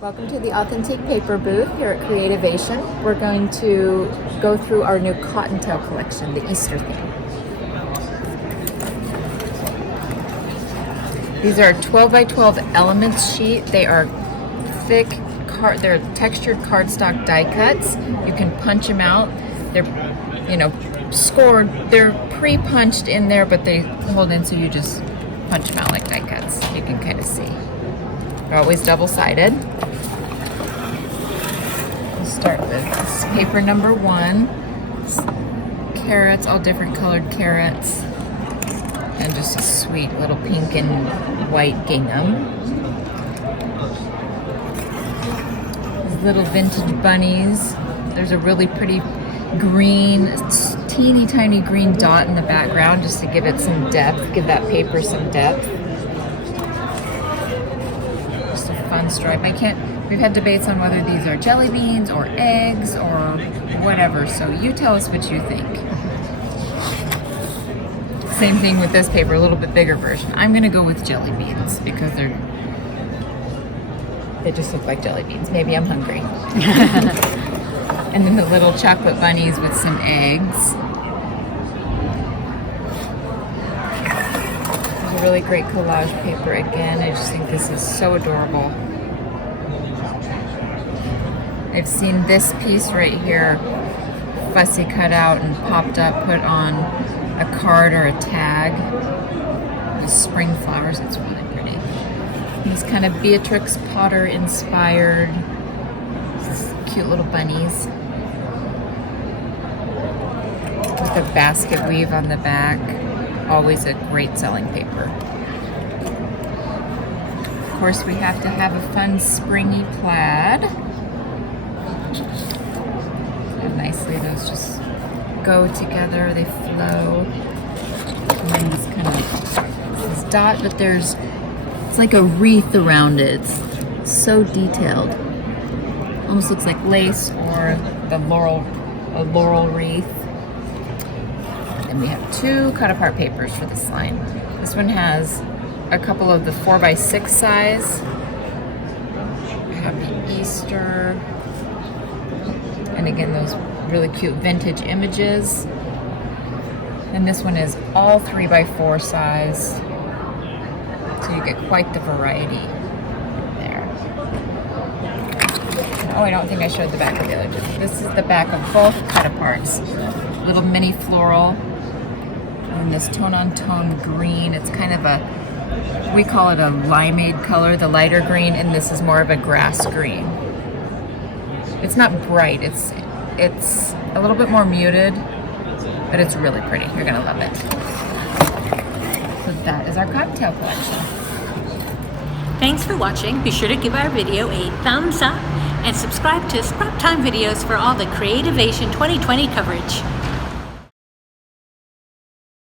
Welcome to the Authentique paper booth here at Creativation. We're going to go through our new Cottontail collection, the Easter theme. These are 12 by 12 elements sheet. They are thick, they're textured cardstock die cuts. You can punch them out. They're, scored. They're pre-punched in there, but they hold in so you just punch them out like die cuts. You can kind of see. They're always double-sided. We'll start with this paper number 1. Carrots, all different colored carrots. And just a sweet little pink and white gingham. These little vintage bunnies. There's a really pretty green, teeny tiny green dot in the background just to give it some depth, give that paper some depth. Just a fun stripe. We've had debates on whether these are jelly beans or eggs or whatever, so you tell us what you think. Same thing with this paper, a little bit bigger version. I'm gonna go with jelly beans because they just look like jelly beans. Maybe I'm hungry. And then the little chocolate bunnies with some eggs. There's a really great collage paper again. I just think this is so adorable. I've seen this piece right here fussy cut out and popped up, put on a card or a tag. The spring flowers, it's really pretty. These kind of Beatrix Potter inspired cute little bunnies with a basket weave on the back. Always a great selling paper. Of course, we have to have a fun springy plaid. And nicely those just go together, they flow. And then this dot, but it's like a wreath around it. It's so detailed. Almost looks like lace or a laurel wreath. And we have 2 cut apart papers for this line. This one has a couple of the 4x6 size. Happy Easter. And again, those really cute vintage images. And this one is all 3x4 size. So you get quite the variety there. Oh, I don't think I showed the back of the other two. This is the back of both cut aparts. Little mini floral. And this tone-on-tone green. It's kind of we call it a limeade color, the lighter green, and this is more of a grass green. It's not bright, it's a little bit more muted, but it's really pretty. You're gonna love it. So that is our cocktail collection. Thanks for watching. Be sure to give our video a thumbs up and subscribe to Scrap Time videos for all the Creativation 2020 coverage.